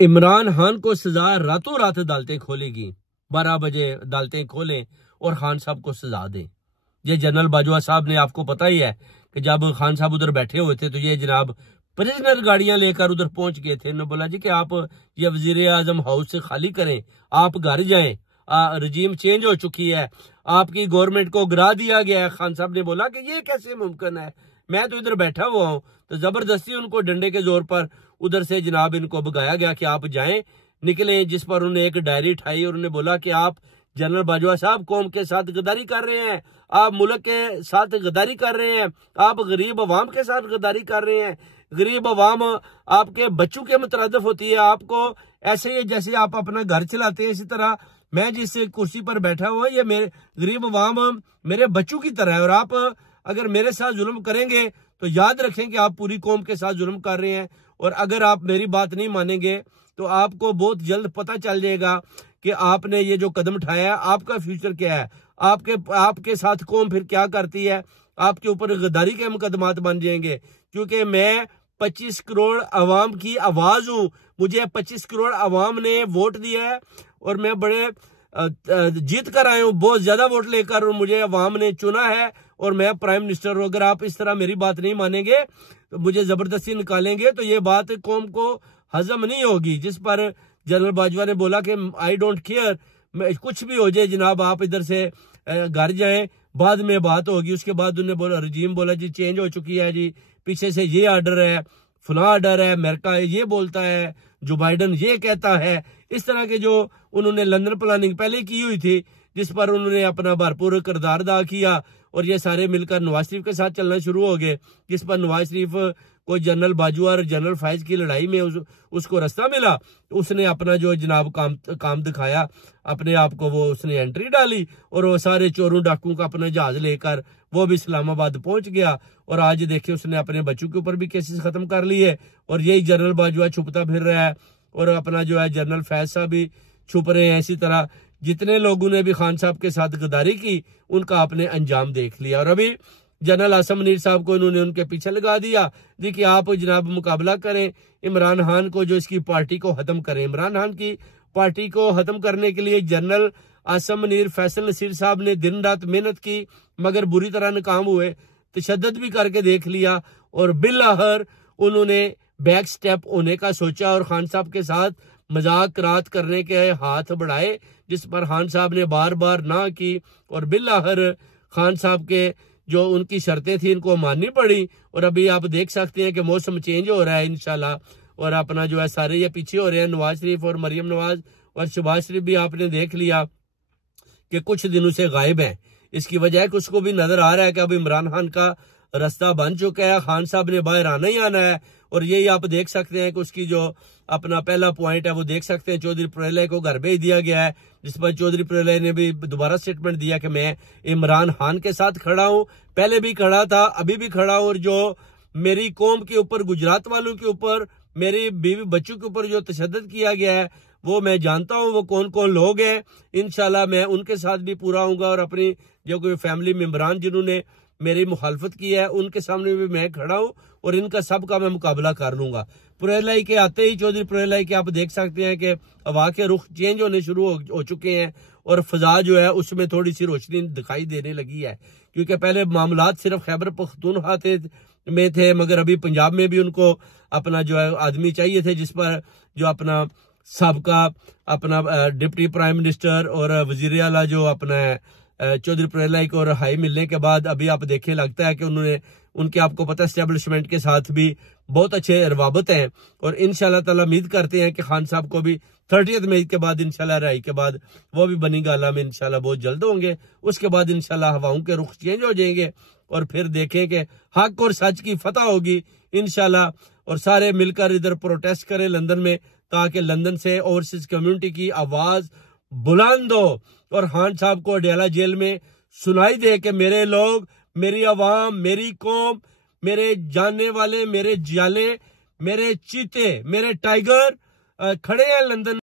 इमरान खान को सजा रातों रात अदालतें खोलेगी, 12 बजे अदालतें खोलें और खान साहब को सजा दें। ये जनरल बाजवा साहब ने, आपको पता ही है कि जब खान साहब उधर बैठे हुए थे तो ये जनाब प्रिजनर गाड़ियां लेकर उधर पहुंच गए थे। उन्होंने बोला जी कि आप ये वजीर आजम हाउस से खाली करें, आप घर जाएं, रजीम चेंज हो चुकी है, आपकी गवर्नमेंट को गिरा दिया गया है। खान साहब ने बोला कि ये कैसे मुमकिन है, मैं तो इधर बैठा हुआ हूं। तो जबरदस्ती उनको डंडे के जोर पर उधर से जनाब इनको भगाया गया कि आप जाएं, निकले। जिस पर उन्होंने एक डायरी उठाई और उन्होंने बोला कि आप जनरल बाजवा साहब कौम के साथ गद्दारी कर रहे हैं, आप मुल्क के साथ गद्दारी कर रहे हैं, आप गरीब अवाम के साथ गद्दारी कर रहे हैं। गरीब अवाम आपके बच्चों के मुतरदफ होती है, आपको ऐसे ही जैसे आप अपना घर चलाते हैं इसी तरह मैं जिस कुर्सी पर बैठा हुआ ये मेरे गरीब अवाम मेरे बच्चों की तरह है। और आप अगर मेरे साथ जुल्म करेंगे तो याद रखें कि आप पूरी कौम के साथ जुल्म कर रहे हैं। और अगर आप मेरी बात नहीं मानेंगे तो आपको बहुत जल्द पता चल जाएगा कि आपने ये जो कदम उठाया है आपका फ्यूचर क्या है, आपके साथ कौम फिर क्या करती है, आपके ऊपर गद्दारी के मुकदमात बन जाएंगे। क्योंकि मैं 25 करोड़ अवाम की आवाज हूं, मुझे 25 करोड़ अवाम ने वोट दिया है और मैं बड़े जीत कर आया हूं, बहुत ज्यादा वोट लेकर, और मुझे अवाम ने चुना है और मैं प्राइम मिनिस्टर हूं। अगर आप इस तरह मेरी बात नहीं मानेंगे तो मुझे जबरदस्ती निकालेंगे तो ये बात कौम को हजम नहीं होगी। जिस पर जनरल बाजवा ने बोला कि आई डोंट केयर, कुछ भी हो जाए जनाब, आप इधर से घर जाएं, बाद में बात होगी। उसके बाद उन्होंने बोला, रजीम बोला जी चेंज हो चुकी है जी, पीछे से ये आर्डर है, फला आर्डर है, अमेरिका ये बोलता है, जो बाइडन ये कहता है। इस तरह के जो उन्होंने लंदन प्लानिंग पहले की हुई थी जिस पर उन्होंने अपना भरपूर किरदार अदा किया और ये सारे मिलकर नवाज शरीफ के साथ चलना शुरू हो गए। जिस पर नवाज शरीफ को जनरल बाजवा और जनरल फैज की लड़ाई में उसको रास्ता मिला, उसने अपना जो जनाब काम दिखाया, अपने आप को वो उसने एंट्री डाली और वो सारे चोरों डाकुओं का अपना जहाज लेकर वो भी इस्लामाबाद पहुंच गया। और आज देखिए उसने अपने बच्चों के ऊपर भी केसेस खत्म कर लिए और यही जनरल बाजवा छुपता फिर रहा है और अपना जो है जनरल फैज साहब भी छुप रहे हैं। इसी तरह जितने लोगों ने भी खान साहब के साथ गद्दारी की उनका आपने अंजाम देख लिया। और अभी जनरल आसम मुनीर साहब को इन्होंने उनके पीछे लगा दिया जी कि आप जनाब मुकाबला करें इमरान खान को, जो इसकी पार्टी को खत्म करें। इमरान खान की पार्टी को खत्म करने के लिए जनरल आसम मुनीर, फैसल नसीर साहब ने दिन रात मेहनत की मगर बुरी तरह नाकाम हुए, तशद्दुद भी करके देख लिया और बिलाखिर उन्होंने बैक स्टेप होने का सोचा और खान साहब के साथ मजाक रात करने के हाथ बढ़ाए, जिस पर खान साहब ने बार बार ना की और बिलाखिर खान साहब के जो उनकी शर्तें थी इनको माननी पड़ी। और अभी आप देख सकते हैं कि मौसम चेंज हो रहा है इंशाल्लाह, और अपना जो है सारे ये पीछे हो रहे हैं। नवाज शरीफ और मरियम नवाज और शहबाज शरीफ भी आपने देख लिया कि कुछ दिनों से गायब हैं। इसकी वजह है कि उसको भी नजर आ रहा है कि अब इमरान खान का रास्ता बन चुका है, खान साहब ने बाहर आना ही आना है। और यही आप देख सकते हैं कि उसकी जो अपना पहला पॉइंट है वो देख सकते हैं, चौधरी प्रलय को घर भेज दिया गया है, जिस पर चौधरी प्रलय ने भी दोबारा स्टेटमेंट दिया कि मैं इमरान खान के साथ खड़ा हूं, पहले भी खड़ा था, अभी भी खड़ा हूं। और जो मेरी कौम के ऊपर, गुजरात वालों के ऊपर, मेरी बीवी बच्चों के ऊपर जो तशद्दुद किया गया है वो मैं जानता हूं वो कौन कौन लोग हैं। इंशाल्लाह मैं उनके साथ भी पूरा आऊंगा और अपनी जो कोई फैमिली मेंबरान जिन्होंने मेरी मुखालफत की है उनके सामने भी मैं खड़ा हूं और इनका सबका मैं मुकाबला कर लूंगा। पुरेलाई के आते ही चौधरी पुरेलाई के आप देख सकते हैं कि हवा के रुख चेंज होने शुरू हो चुके हैं और फजा जो है उसमें थोड़ी सी रोशनी दिखाई देने लगी है। क्योंकि पहले मामलात सिर्फ खैबर पख्तूनख्वा में थे मगर अभी पंजाब में भी उनको अपना जो है आदमी चाहिए थे, जिस पर जो अपना सबका अपना डिप्टी प्राइम मिनिस्टर और वजीर आला जो अपना चौधरी पुरेलाई को रहाई मिलने के बाद अभी आप देखे लगता है कि उन्होंने उनके, आपको पता है, एस्टेब्लिशमेंट के साथ भी बहुत अच्छे रवाबत हैं। और इंशाल्लाह ताला उम्मीद करते हैं कि खान साहब को भी 30 मई के बाद इंशाल्लाह रहाई के बाद वो भी बनी गाला में इंशाल्लाह बहुत जल्द होंगे। उसके बाद इंशाल्लाह हवाओं के रुख चेंज हो जाएंगे और फिर देखें कि हक और सच की फतह होगी इंशाल्लाह। और सारे मिलकर इधर प्रोटेस्ट करें लंदन में, ताकि लंदन से ओवरसीज कम्युनिटी की आवाज बुलंद हो और खान साहब को अडयाला जेल में सुनाई दे कि मेरे लोग, मेरी आवाम, मेरी कौम, मेरे जानने वाले, मेरे जाले, मेरे चीते, मेरे टाइगर खड़े हैं लंदन।